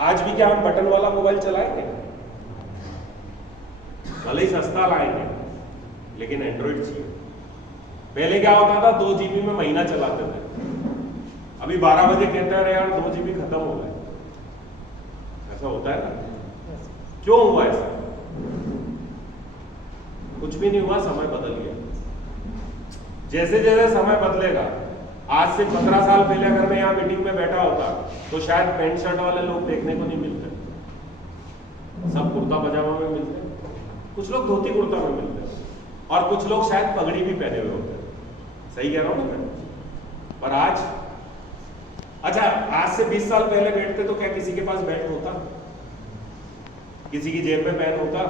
आज भी क्या हम बटन वाला मोबाइल चलाएंगे? भले ही सस्ता लाएंगे लेकिन एंड्रॉइड चाहिए। पहले क्या होता था, 2 GB में महीना चलाते थे, अभी 12 बजे कहते हैं यार 2 GB खत्म हो गए। ऐसा होता है ना? क्यों हुआ ऐसा? कुछ भी नहीं हुआ, समय बदल गया। जैसे जैसे समय बदलेगा, आज से 15 साल पहले अगर मैं यहाँ मीटिंग में बैठा होता तो शायद पैंट शर्ट वाले लोग देखने को नहीं मिलते, सब कुर्ता पजामा में मिलते, कुछ लोग धोती कुर्ता में मिलते और कुछ लोग शायद पगड़ी भी पहने हुए होते। सही कह रहा हूं ना मैं? पर आज, अच्छा आज से 20 साल पहले बैठते तो क्या किसी के पास बैट होता? किसी की जेब में पेन होता?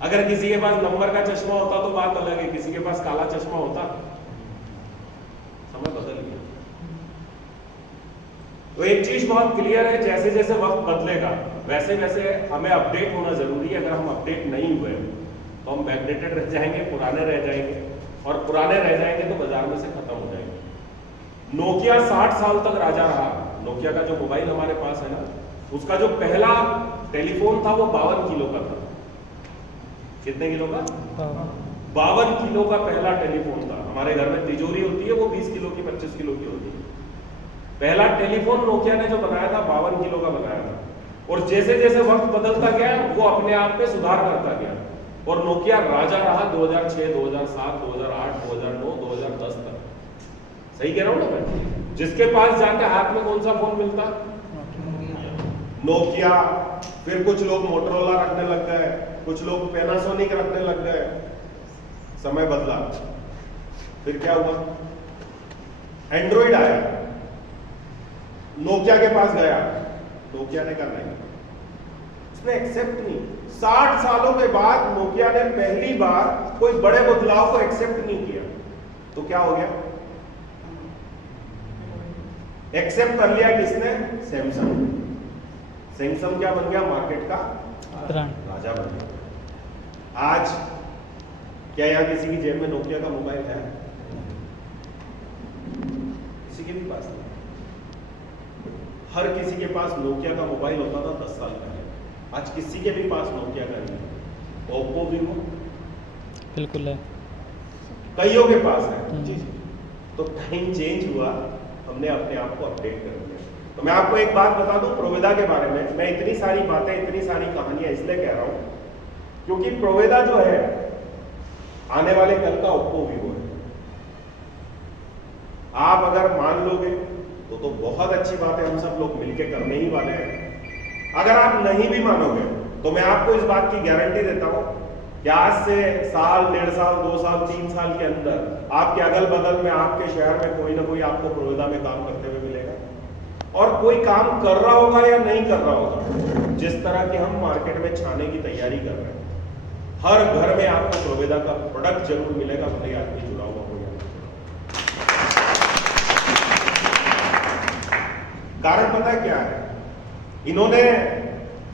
अगर किसी के पास नंबर का चश्मा होता तो बात अलग है, किसी के पास काला चश्मा होता? समय बदल गया। तो एक चीज बहुत क्लियर है, जैसे जैसे वक्त बदलेगा वैसे वैसे हमें अपडेट होना जरूरी है। अगर हम अपडेट नहीं हुए तो हम बैकडेटेड रह जाएंगे, पुराने रह जाएंगे, और पुराने रह जाएंगे तो बाजार में से खत्म हो जाएंगे। नोकिया 60 साल तक राजा रहा। नोकिया का जो मोबाइल हमारे पास है ना, उसका जो पहला टेलीफोन था वो 52 किलो का था। कितने किलो का? 52 किलो का पहला टेलीफोन था। हमारे घर में तिजोरी होती है वो 20 किलो की 25 किलो की होती है। पहला टेलीफोन नोकिया ने जो बनाया था 52 किलो का बनाया था। और जैसे जैसे वक्त बदलता गया वो अपने आप में सुधार करता गया और नोकिया राजा रहा 2006, 2007, 2008, 2009, 2010 तक। सही कह रहा हूं ना मैं? जिसके पास जाके हाथ में कौन सा फोन मिलता? नोकिया। फिर कुछ लोग मोटरोला रखने लग गए, कुछ लोग पैनासोनिक रखने लग गए। समय बदला, फिर क्या हुआ? एंड्रॉइड आया, नोकिया के पास गया, नोकिया ने कहा नहीं, उसने एक्सेप्ट नहीं। 60 सालों के बाद नोकिया ने पहली बार कोई बड़े बदलाव को एक्सेप्ट नहीं किया। तो क्या हो गया? एक्सेप्ट कर लिया किसने? सैमसंग। सैमसंग क्या बन गया? मार्केट का राजा बन गया। आज क्या यहां किसी की जेब में नोकिया का मोबाइल है? किसी के भी पास नहीं। हर किसी के पास नोकिया का मोबाइल होता था 10 साल पहले, आज किसी के भी पास नोकिया का नहीं। ओप्पो, वीवो बिल्कुल है, कईयों के पास है। जी। तो टाइम चेंज हुआ, हमने अपने आप को अपडेट कर लिया। तो मैं आपको एक बात बता दूं प्रोवेदा के बारे में। मैं इतनी सारी बातें, इतनी सारी कहानियां इसलिए कह रहा हूं क्योंकि प्रोवेदा जो है आने वाले कल का ओप्पो, वीवो है। आप अगर मान लोगे तो बहुत अच्छी बात है, हम सब लोग मिलकर करने ही वाले हैं। अगर आप नहीं भी मानोगे तो मैं आपको इस बात की गारंटी देता हूं कि आज से साल, 1.5 साल, 2 साल, 3 साल के अंदर आपके अगल बगल में, आपके शहर में कोई ना कोई आपको प्रोवेदा में काम करते हुए मिलेगा। और कोई काम कर रहा होगा या नहीं कर रहा होगा, जिस तरह के हम मार्केट में छाने की तैयारी कर रहे हैं, हर घर में आपको प्रोवेदा का प्रोडक्ट जरूर मिलेगा, भले आदमी जुड़ा हुआ हो या नहीं। कारण पता क्या है? इन्होंने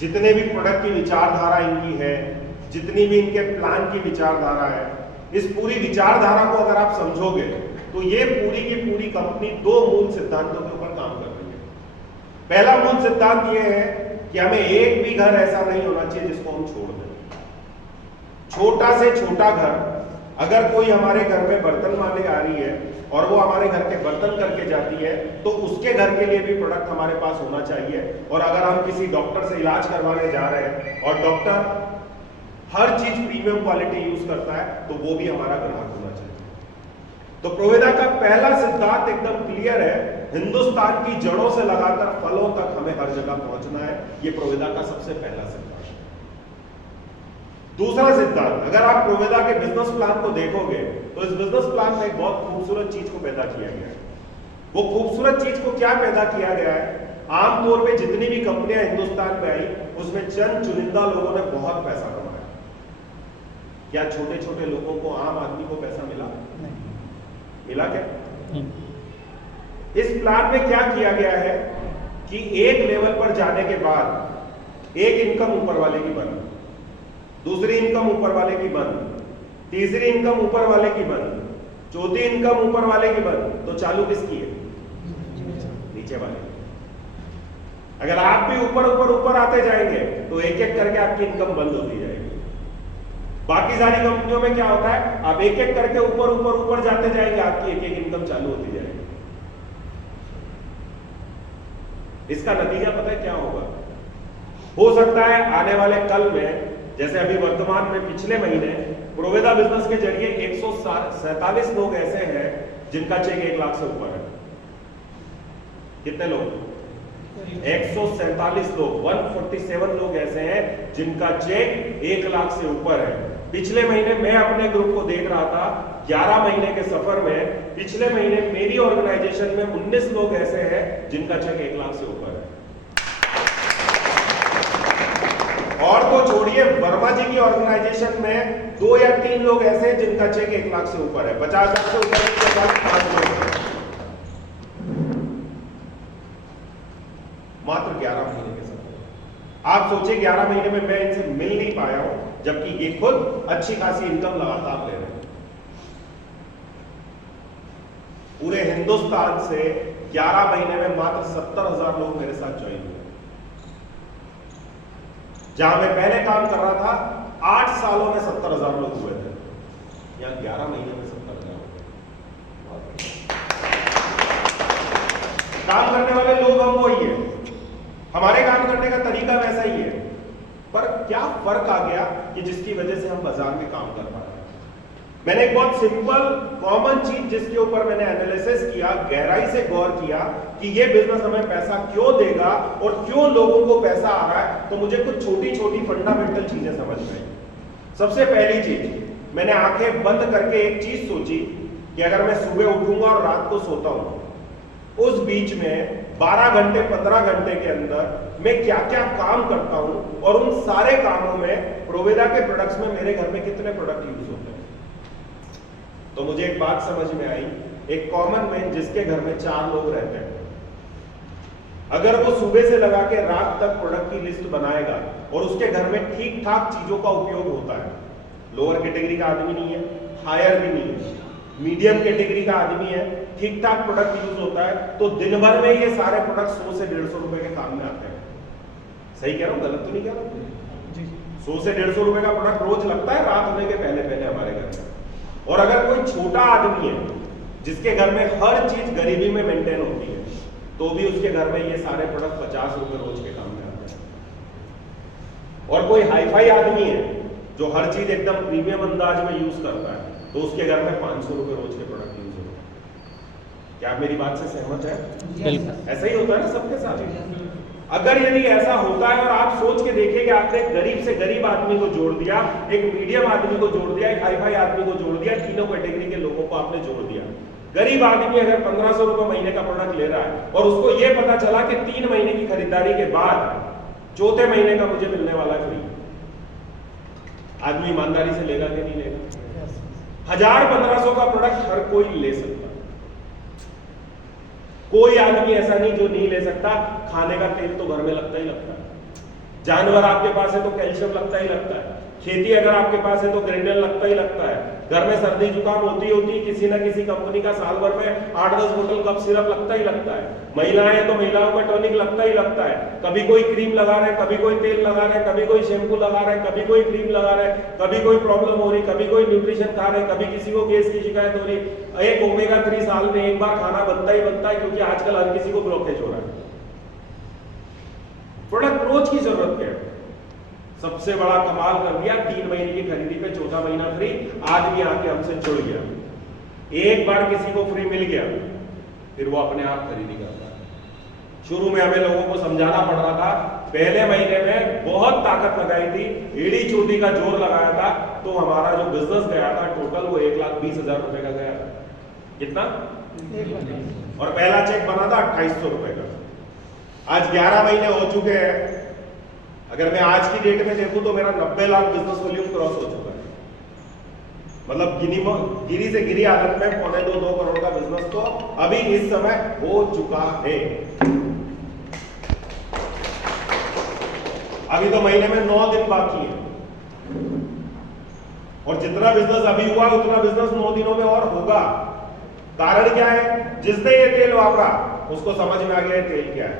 जितने भी प्रोडक्ट की विचारधारा इनकी है, जितनी भी इनके प्लान की विचारधारा है, इस पूरी विचारधारा को अगर आप समझोगे तो ये पूरी की पूरी कंपनी 2 मूल सिद्धांतों के ऊपर काम कर रही है। पहला मूल सिद्धांत ये है कि हमें एक भी घर ऐसा नहीं होना चाहिए जिसको हम छोड़ दें। छोटा से छोटा घर, अगर कोई हमारे घर में बर्तन मारने आ रही है और वो हमारे घर के बर्तन करके जाती है तो उसके घर के लिए भी प्रोडक्ट हमारे पास होना चाहिए। और अगर हम किसी डॉक्टर से इलाज करवाने जा रहे हैं और डॉक्टर हर चीज प्रीमियम क्वालिटी यूज करता है तो वो भी हमारा ग्राहक होना चाहिए। तो प्रोवेदा का पहला सिद्धांत एकदम क्लियर है, हिंदुस्तान की जड़ों से लगाकर फलों तक हमें हर जगह पहुंचना है। ये प्रोवेदा का सबसे पहला सिद्धांत है। दूसरा सिद्धांत, अगर आप प्रोवेदा के बिजनेस प्लान को देखोगे तो इस बिजनेस प्लान में एक बहुत खूबसूरत चीज को पैदा किया गया है। वो खूबसूरत चीज को क्या पैदा किया गया है? आमतौर पे जितनी भी कंपनियां हिंदुस्तान में आई उसमें चंद चुनिंदा लोगों ने बहुत पैसा कमाया। क्या छोटे छोटे लोगों को, आम आदमी को पैसा मिला? मिला क्या? इस प्लान में क्या किया गया है कि एक लेवल पर जाने के बाद एक इनकम ऊपर वाले की बंद, दूसरी इनकम ऊपर वाले की बंद, तीसरी इनकम ऊपर वाले की बंद, चौथी इनकम ऊपर वाले की बंद, तो चालू किसकी है? नीचे वाले। अगर आप भी ऊपर ऊपर ऊपर आते जाएंगे तो एक एक करके आपकी इनकम बंद होती जाएगी। बाकी सारी कंपनियों में क्या होता है, आप एक एक करके ऊपर ऊपर ऊपर जाते जाएंगे, आपकी एक एक इनकम चालू होती जाएगी। इसका नतीजा पता है क्या होगा? हो सकता है आने वाले कल में, जैसे अभी वर्तमान में पिछले महीने प्रोवेदा बिजनेस के जरिए 147 लोग ऐसे हैं जिनका चेक 1 लाख से ऊपर है। कितने लोग? 147 लोग, 147 लोग ऐसे हैं जिनका चेक 1 लाख से ऊपर है। पिछले महीने मैं अपने ग्रुप को देख रहा था, 11 महीने के सफर में पिछले महीने मेरी ऑर्गेनाइजेशन में 19 लोग ऐसे हैं जिनका चेक 1 लाख से ऊपर है। और तो छोड़िए, वर्मा जी की ऑर्गेनाइजेशन में 2 या 3 लोग ऐसे हैं जिनका चेक 1 लाख से ऊपर है। 50 लाख से ऊपर के बाद 5 लोग हैं। मात्र 11 महीने के सफर। आप सोचिए 11 महीने में मैं इनसे मिल नहीं पाया हूं, जबकि ये खुद अच्छी खासी इनकम लगातार ले रहे हैं। पूरे हिंदुस्तान से 11 महीने में मात्र 70,000 लोग मेरे साथ ज्वाइन हुए। जहां मैं पहले काम कर रहा था 8 सालों में 70,000 लोग हुए थे, यहां 11 महीने में 70,000 काम करने वाले लोग हम वही है, हमारे काम करने का तरीका वैसा ही है, पर क्या फर्क आ गया कि जिसकी वजह से हम बाजार में काम कर पा रहे हैं। मैंने एक बहुत सिंपल कॉमन चीज जिसके ऊपर मैंने एनालिसिस किया, गहराई से गौर किया कि ये बिजनेस हमें पैसा क्यों देगा और क्यों लोगों को पैसा आ रहा है, तो मुझे कुछ छोटी छोटी फंडामेंटल चीजें समझ में आई। सबसे पहली चीज, मैंने आंखें बंद करके एक चीज सोची कि अगर मैं सुबह उठूंगा और रात को सोता हूं, उस बीच में 12 घंटे 15 घंटे के अंदर मैं क्या क्या काम करता हूं और उन सारे कामों में प्रोवेदा के प्रोडक्ट्स में मेरे घर में कितने प्रोडक्ट यूज होते हैं। तो मुझे एक बात समझ में आई, एक कॉमन मैन जिसके घर में 4 लोग रहते हैं, अगर वो सुबह से लगा के रात तक प्रोडक्ट की लिस्ट बनाएगा और उसके घर में ठीक ठाक चीजों का उपयोग होता है, लोअर कैटेगरी का आदमी नहीं है, हायर भी नहीं है, मीडियम कैटेगरी का आदमी है, ठीक ठाक प्रोडक्ट यूज होता है, तो दिन भर में ये सारे प्रोडक्ट 100 से 150 रुपए के काम में आते हैं। सही कह रहा हूं, गलत तो नहीं कह रहा हूं? 100 से 150 रुपए का प्रोडक्ट रोज लगता है रात होने के पहले पहले हमारे घर में। और अगर कोई छोटा आदमी है जिसके घर में हर चीज गरीबी में मेंटेन होती है, तो भी उसके घर में ये सारे प्रोडक्ट 50 रुपए रोज के काम में आते हैं। और कोई हाईफाई आदमी है जो हर चीज एकदम प्रीमियम अंदाज में यूज करता है, तो उसके घर में 500 रुपए रोज के प्रोडक्ट यूज होते हैं। क्या आप मेरी बात से सहमत है? ऐसा ही होता है ना सबके साथ। अगर यदि ऐसा होता है और आप सोच के देखिए कि आपने एक गरीब से गरीब आदमी को जोड़ दिया, एक मीडियम आदमी को जोड़ दिया, एक हाई-फाई आदमी को जोड़ दिया, तीनों कैटेगरी के लोगों को आपने जोड़ दिया। गरीब आदमी अगर 1500 रुपए महीने का प्रोडक्ट ले रहा है और उसको यह पता चला कि 3 महीने की खरीदारी के बाद 4थे महीने का मुझे मिलने वाला है फ्री, आदमी ईमानदारी से लेगा कि नहीं लेगा? 1000-1500 का प्रोडक्ट हर कोई ले सकता, कोई आदमी ऐसा नहीं जो नहीं ले सकता। खाने का तेल तो घर में लगता ही लगता है, जानवर आपके पास है तो कैल्शियम लगता ही लगता है, खेती अगर आपके पास है तो ग्रेनुल लगता ही लगता है, घर में सर्दी जुकाम होती किसी ना किसी कंपनी का साल भर में 8-10 बोतल कफ सिरप लगता ही लगता है। महिलाएं हैं तो महिलाओं का टॉनिक लगता ही लगता है, कभी कोई क्रीम लगा रहे हैं, कभी कोई तेल लगा रहे हैं, कभी कोई शैम्पू लगा रहे हैं, कभी कोई क्रीम लगा रहे हैं, कभी कोई प्रॉब्लम हो रही, कभी कोई न्यूट्रिशन खा रहे हैं, कभी किसी को गैस की शिकायत हो रही। एक ओमेगा 3 साल में एक बार खाना बनता ही बनता है, क्योंकि आजकल हर किसी को ब्लॉकेज हो रहा है। प्रोडक्ट रोज की जरूरत है। सबसे बड़ा कमाल कर दिया, 3 महीने की खरीदी पे 4था महीना फ्री। आदमी आके हमसे जुड़ गया, एक बार किसी को फ्री मिल गया, फिर वो अपने आप खरीदी करता है। शुरू में हमें लोगों को समझाना पड़ रहा था, पहले महीने में बहुत ताकत लगाई थी, एड़ी चोटी का जोर लगाया था, तो हमारा जो बिजनेस गया था टोटल वो 1,20,000 रुपए का गया। कितना? और पहला चेक बना था 2800 रुपए का। आज 11 महीने हो चुके हैं, अगर मैं आज की डेट में देखूं तो मेरा 90 लाख बिजनेस वॉल्यूम क्रॉस हो चुका है। मतलब गिरी से गिरी हालत में 1.25-2 करोड़ का बिजनेस तो अभी इस समय हो चुका है। अभी तो महीने में 9 दिन बाकी है, और जितना बिजनेस अभी हुआ उतना बिजनेस 9 दिनों में और होगा। कारण क्या है? जिसने ये तेल वापरा उसको समझ में आ गया तेल क्या है।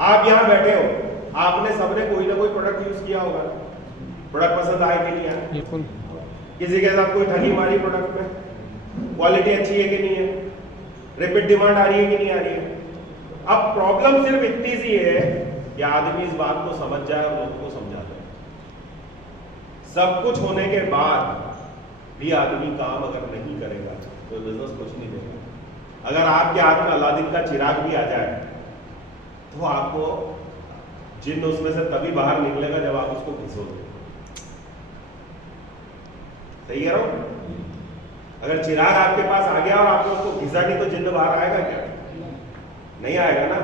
आप यहाँ बैठे हो, आपने सबने कोई ना कोई प्रोडक्ट यूज किया होगा, प्रोडक्ट पसंद आए कि नहीं आए, बिल्कुल किसी के साथ कोई ठगी मारी प्रोडक्ट में, क्वालिटी अच्छी है कि नहीं है, रिपीट डिमांड आ रही है कि नहीं आ रही है। अब प्रॉब्लम सिर्फ इतनी सी है कि आदमी इस बात को समझ जाए और लोगों को समझा दे। सब कुछ होने के बाद भी आदमी काम अगर नहीं करेगा तो बिजनेस कुछ नहीं देगा। अगर आपके हाथ में अलादीन का चिराग भी आ जाए तो आपको जिन्न उसमें से तभी बाहर निकलेगा जब आप उसको घिसोगे। सही कह रहा हूं? अगर चिराग आपके पास आ गया और आपने उसको घिसा नहीं तो जिन्न बाहर आएगा क्या? नहीं आएगा ना।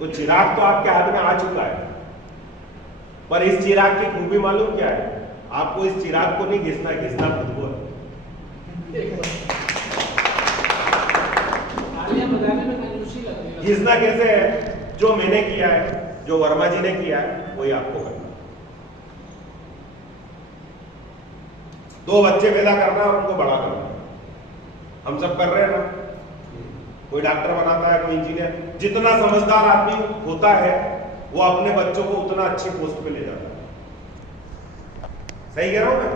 तो चिराग तो आपके हाथ में आ चुका है, पर इस चिराग की खूबी मालूम क्या है? आपको इस चिराग को नहीं घिसना, घिसना खुद को है। घिसना कैसे है? जो मैंने किया है, जो वर्मा जी ने किया है, वही आपको करना। 2 बच्चे पैदा करना और उनको बड़ा करना, हम सब कर रहे हैं ना। कोई डॉक्टर बनाता है, कोई इंजीनियर। जितना समझदार आदमी होता है वो अपने बच्चों को उतना अच्छी पोस्ट पे ले जाता है। सही कह रहा हूं मैं?